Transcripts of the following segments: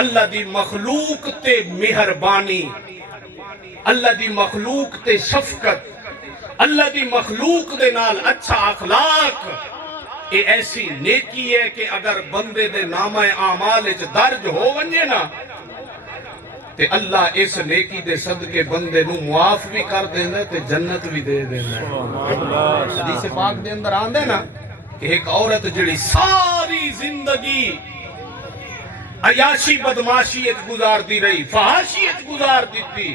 اللہ دی مخلوق تے مہربانی، اللہ دی مخلوق تے شفقت، اللہ دی مخلوق دے نال اچھا اخلاق، یہ ایسی نیکی ہے کہ اگر بندے دے نامہ اعمال وچ درج ہو ونجے نا تے اللہ اس نیکی دے صدقے بندے نو معاف بھی کر دیندا تے جنت بھی دے دیندا۔ حدیث پاک دے اندر آندے نا کہ ایک عورت جڑی ساری زندگی عیاشی بدماشی اچ گزار دی رہی، فحاشی اچ گزار دیتی،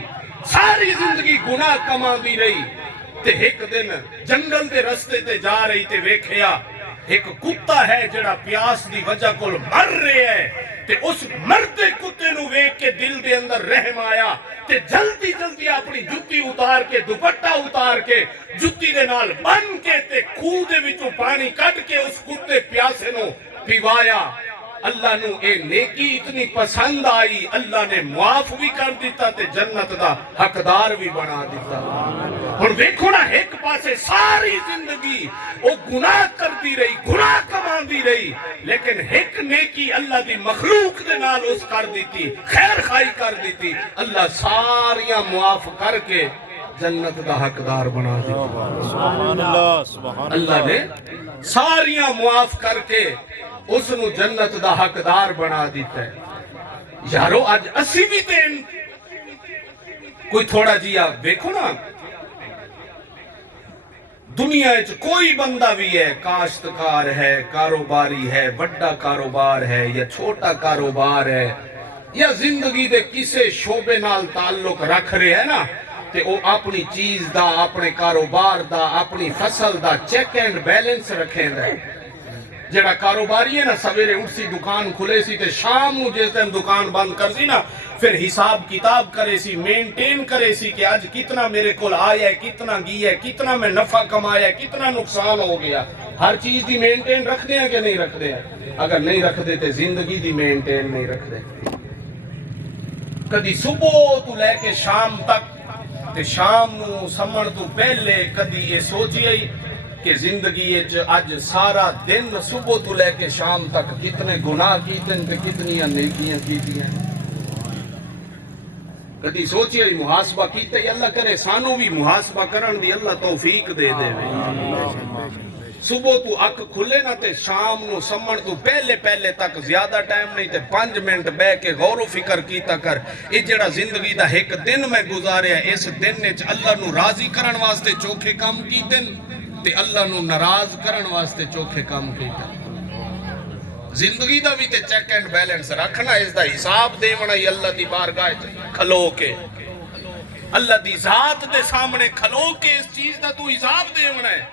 ساری زندگی گناہ کما دی رہی تے ایک دن جنگل دے رستے تے جا رہی تے ویکھیا ایک کتا ہے جڑا پیاس دی وجہ کول مر رہے ہے تے اس مرتے کتے نو ویکھ کے دل دے اندر رحم آیا تے جلدی جلدی اپنی جُتی اتار کے دوپٹہ اتار کے جُتی دے نال بن کے تے کھوہ دے وچوں پانی کٹ کے اس کتے پیاسے نو پیوایا۔ اللہ نو اے نیکی اتنی پسند آئی، اللہ نے معاف بھی کر دیتا تے جنت دا حقدار بھی بنا دیتا۔ اور دیکھو نا ایک پاسے ساری زندگی وہ گناہ کرتی رہی، گناہ کماندی رہی، لیکن ایک نیکی اللہ دی مخلوق دے نال اس کر دیتی، خیر خائی کر دیتی، اللہ ساریاں معاف کر کے جنت دا حقدار بنا دیتا۔ سبحان اللہ، سبحان اللہ نے ساریاں معاف کر کے اس نو جنت دا حقدار بنا دیتا ہے۔ یارو آج اسی بھی دین کوئی تھوڑا جی آپ دیکھو نا، دنیا وچ کوئی بندہ بھی ہے، کاشتکار ہے، کاروباری ہے، بڑا کاروبار ہے یا چھوٹا کاروبار ہے یا زندگی دے کسے شعبے نال تعلق رکھ رہے ہیں نا تے وہ اپنی چیز دا، اپنے کاروبار دا، اپنی فصل دا چیک اینڈ بیلنس رکھیں دا۔ جڑا کاروباری ہے نا سویرے اٹھ سی دکان کھلے سی تے شام نو جس ٹائم دکان بند کر سی نا پھر حساب کتاب کرے سی، مینٹین کرے سی کہ آج کتنا میرے کول آیا ہے، کتنا گیا ہے، کتنا میں نفع کمایا ہے، کتنا نقصان ہو گیا۔ ہر چیز دی مینٹین رکھ دے ہیں کہ نہیں رکھ دے ہیں؟ اگر نہیں رکھ دے تے زندگی دی مینٹین نہیں رکھ دے۔ کدی صبح تو لے کے شام تک تے شام نو سمن تو پہلے کدی یہ سوچئے کہ زندگی اج سارا دن صبح تو لے کے شام تک کتنے گناہ کیتے ہیں تے کتنی نیکیاں کیتی ہیں؟ کدی سوچئے محاسبہ کیتے ہی اللہ کرے سانو بھی محاسبہ کرن دی اللہ توفیق دے دے۔ صبح تو اک کھلے نہ تے شام نو سمن تو پہلے تک زیادہ ٹائم نہیں تے 5 منٹ بے کے غور و فکر کیتا کر یہ جڑا زندگی دا ایک دن میں گزاریا اس دن وچ اللہ نو راضی کرن واسطے چوکھے کام کیتے تے اللہ نو ناراض کرن واسطے چوکھے کام کیتا۔ زندگی دا بھی تے چیک اینڈ بیلنس رکھنا، اس دا حساب دیونا ہی اللہ دی بارگاہ کھلو کے، اللہ دی ذات دے سامنے کھلو کے اس چیز دا تو حساب دیونا ہے۔